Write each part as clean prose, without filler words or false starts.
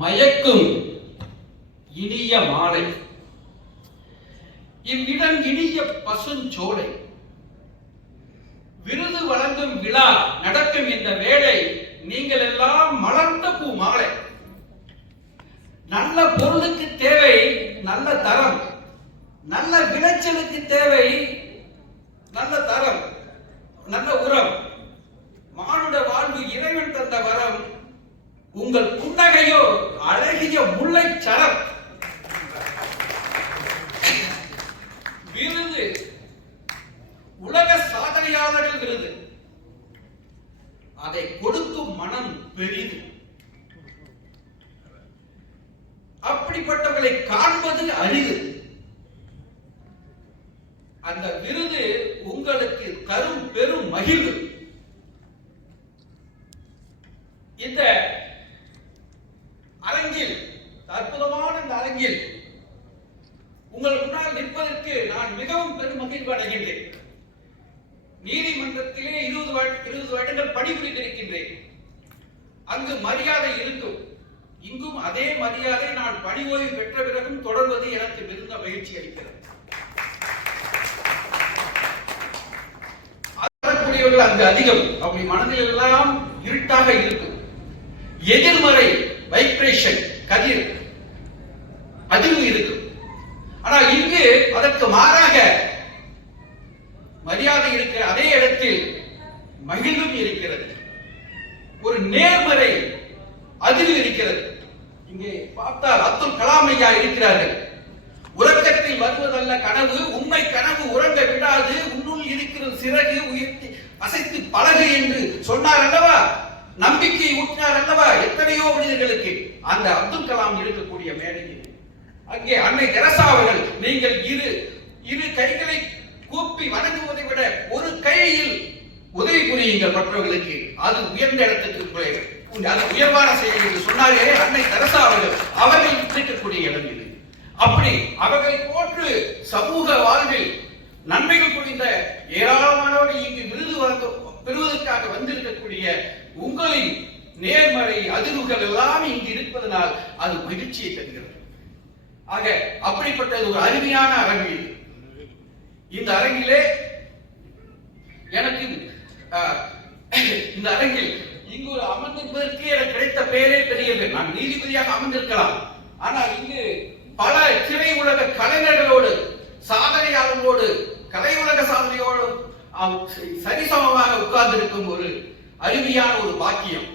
மயக்கும் இனிய மாலை, இவ்விடம் இனிய பசுஞ்சோலை, விருது வழங்கும் விழா நடக்கும் இந்த வேளை, நீங்கள் எல்லாம் மலர்ந்த பூ மாலை. நல்ல பொருளுக்கு தேவை நல்ல தரம், நல்ல விளைச்சலுக்கு தேவை நல்ல தரம், நல்ல உரம். மானுட வாழ்வு இறைவன் தந்த வரம், உங்கள் புன்னகையோ அழகிய முல்லை சரம். விருது உலக சாதனையாளர்கள் விருது, அதை கொடுக்கும் மனம் பெரிது. அப்படிப்பட்டவர்களை காண்பது அரிது. அந்த விருது உங்களுக்கு தரும் பெரும் மகிழ்வு. இந்த அரங்கில், அற்புதமான இந்த அரங்கில் உங்கள் முன்னால் நிற்பதற்கு நான் மிகவும் பெரும் மகிழ்வு அடைகின்றேன். நீதிமன்றத்திலே 20 வருடங்கள் பணிபுரிந்திருக்கின்றேன். அங்கு மரியாதை இருக்கும். இங்கும் அதே மரியாதை நான் பணி ஓய்வு பெற்ற பிறகும் தொடர்வது எனக்கு மிகுந்த மகிழ்ச்சி அளிக்கிறது. வரக்கூடியவர்கள் அங்கு அதிகம். அப்படி மனதில் எல்லாம் இருட்டாக இருக்கும். எதிர்மறை வைப்ரேஷன், கதிர், அதிர்வு இருக்கும். ஆனால் இங்கு அதற்கு மாறாக மரியாதை இருக்கிற அதே இடத்தில் மகிழ்வும் இருக்கிறது. ஒரு நேர்மறை அதிர்வு இருக்கிறது. இங்கே பார்த்தால் அப்துல் கலாம் ஐயா இருக்கிறார்கள். உறக்கத்தில் வருவதல்ல கனவு, உண்மை கனவு உறங்க விடாது, உன்னுள் இருக்கிற சிறகு உயர்த்தி அசைத்து பழகு என்று சொன்னார் அல்லவா? நம்பிக்கை ஊட்டினார் அல்லவா எத்தனையோ மனிதர்களுக்கு. அந்த அப்துல் கலாம் இருக்கக்கூடிய மேடையில் அங்கே அன்னை தெரசா அவர்கள், நீங்கள் இரு கைகளை கூப்பி வணங்குவதை விட ஒரு கையில் உதவி புரியுங்கள் மற்றவர்களுக்கு, அது உயர்ந்த இடத்துக்கு அது உயர்வான செயல் என்று சொன்னாரே அன்னை தெரசா அவர்கள் இருக்கக்கூடிய இடம் இது. அப்படி அவர்களை போன்று சமூக வாழ்வில் நன்மைகள் புரிந்த ஏராளமானவர்கள் இங்கு விருது பெறுவதற்காக வந்திருக்கக்கூடிய உங்களின் நேர்மறை அதிர்வுகள் எல்லாம் இங்கு இருப்பதனால் அது மகிழ்ச்சியை தருகிறது. ஆக அப்படிப்பட்ட ஒரு அருமையான அரங்கு. இந்த அரங்கிலே எனக்கு இந்த அரங்கில் இங்கு ஒரு அமர்ந்திருப்பதற்கு எனக்கு கிடைத்த பெயரே பெரியது. நான் நீதிபதியாக அமர்ந்திருக்கலாம். ஆனால் இங்கு பல திரை உலக கலைஞர்களோடு, சாதனையாளர்களோடு, கலை உலக சாதனையோடு சரிசமமாக உட்கார்ந்திருக்கும் ஒரு அருமையான ஒரு பாக்கியம்.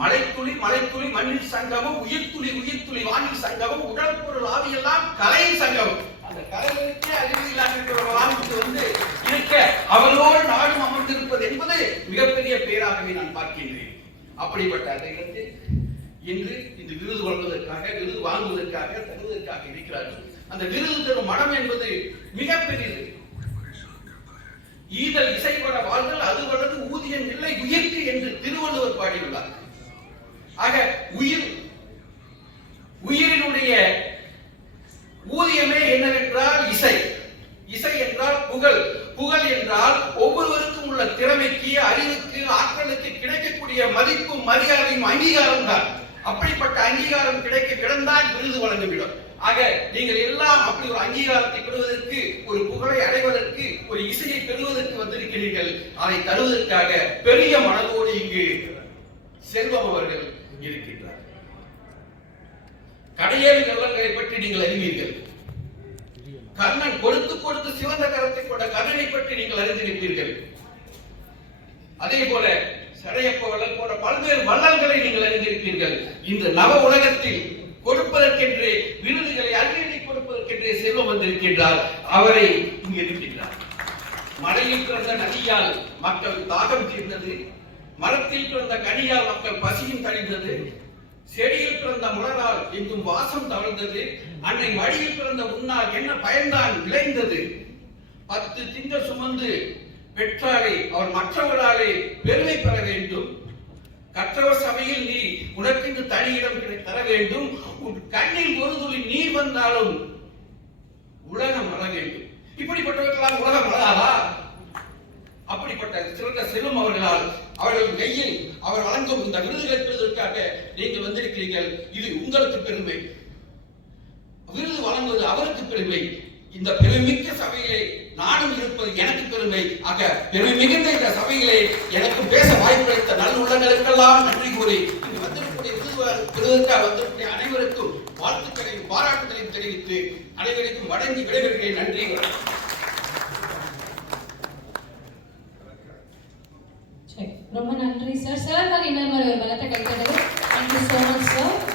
மலைத்துளி மலைத்துளி மண்ணில் சங்கமும், உயிர்த்துளி உயிர்த்துளி வானில் சங்கமும், உடல் பொருள் ஆவியெல்லாம் கலையின் சங்கமும். அந்த கலைகளுக்கே அறிவியலாளர்களுக்கு வந்து இருக்க அவர்களோடு நாடும் அமர்ந்திருப்பது என்பது மிகப்பெரிய பேராகவே நான் பார்க்கின்றேன். அப்படிப்பட்ட அந்த இடத்தில் இன்று இந்த விருது வழங்குவதற்காக, விருது வாங்குவதற்காக, தருவதற்காக இருக்கிறார்கள். அந்த விருது தரும் மனம் என்பது மிகப்பெரியது. ஈதல் இசைப்பட வாழ்தல் அது வளர்ந்து ஊதியம் இல்லை உயிர்க்கு என்று திருவள்ளுவர் பாடியுள்ளார். ஆக உயிரினுடைய ஊதியமே என்னவென்றால் இசை. இசை என்றால் புகழ். புகழ் என்றால் ஒவ்வொருவருக்கும் உள்ள திறமைக்கு, அறிவுக்கு, ஆற்றலுக்கு கிடைக்கக்கூடிய மதிப்பும் மரியாதையும் அங்கீகாரம் தான். அப்படிப்பட்ட அங்கீகாரம் கிடைக்க கிடந்தால் விருது வழங்கிவிடும். ஆக நீங்கள் எல்லாம் அப்படி ஒரு அங்கீகாரத்தை பெறுவதற்கு, ஒரு புகழை அடைவதற்கு, ஒரு இசையை பெறுவதற்கு வந்திருக்கிறீர்கள். அதை தருவதற்காக பெரிய மனதோடு இங்கு செல்வம் அவர்கள் இருக்கின்றார். கடையேறு கள்ளங்களை பற்றி நீங்கள் அறிவீர்கள். கர்ணன் கொடுத்து கொடுத்து சிவந்த கரத்தை கொண்ட கர்ணனை பற்றி நீங்கள் அறிந்திருப்பீர்கள். அதே போல சடையப்ப வள்ளல் போன்ற பல்வேறு வள்ளல்களை நீங்கள் அறிந்திருப்பீர்கள். இந்த நவ உலகத்தில் கொடுப்பதற்கென்று விருதுகளை அள்ளி கொடுப்பதற்கென்று செல்வம் வந்திருக்கின்றார். அவரை இங்கு இருக்கின்றார். மலையில் பிறந்த நதியால் மக்கள் தாகம் தீர்ந்தது, மரத்தில் பிறந்த கனியால் மக்கள் பசியும் தணிந்தது, செடியில் பிறந்த முளரால் எங்கும் வாசம் தவழ்ந்தது, அன்னை மடியில் பிறந்த உன்னால் என்ன பயன்தான் விளைந்தது, 10 திங்கள் சுமந்து பெற்றாலே அவர் மற்றவர்களாலே பெருமை பெற வேண்டும், கற்றவர் சபையில் நீ உனக்கென்று தனியிடம் தர வேண்டும், உன் கண்ணில் ஒரு துளி நீர் வந்தாலும் உலகம் வளர வேண்டும். இப்படிப்பட்டவர்களால் உலகம் வளராதா? அப்படிப்பட்ட சிறந்த செல்வம் அவர்களால் அவர்கள் கையில் அவர் வழங்கும் இந்த விருதுகளை பெறுவதற்காக நீங்கள் வந்திருக்கிறீர்கள். இது உங்களுக்கு பெருமை. விருது வழங்குவது அவருக்கு பெருமை. இந்த பெருமிக்க சபையிலே நானும் இருப்பது எனக்கு பெருமை. ஆக பெருமை மிகுந்த இந்த சபையிலே எனக்கு பேச வாய்ப்பளித்த நல்ல உள்ளங்களுக்கெல்லாம் நன்றி கூறி இங்கு வந்திருக்கக்கூடிய விருது பெறுவதற்காக வந்திருக்கக்கூடிய அனைவருக்கும் வாழ்த்துக்களையும் பாராட்டுகளையும் தெரிவித்து அனைவருக்கும் வழங்கி விடைபெறுகிறேன். நன்றி. ரொம்ப நன்றி சார். சார் இன்னொரு பலத்தை கைத்தட்டது. Thank you so much sir.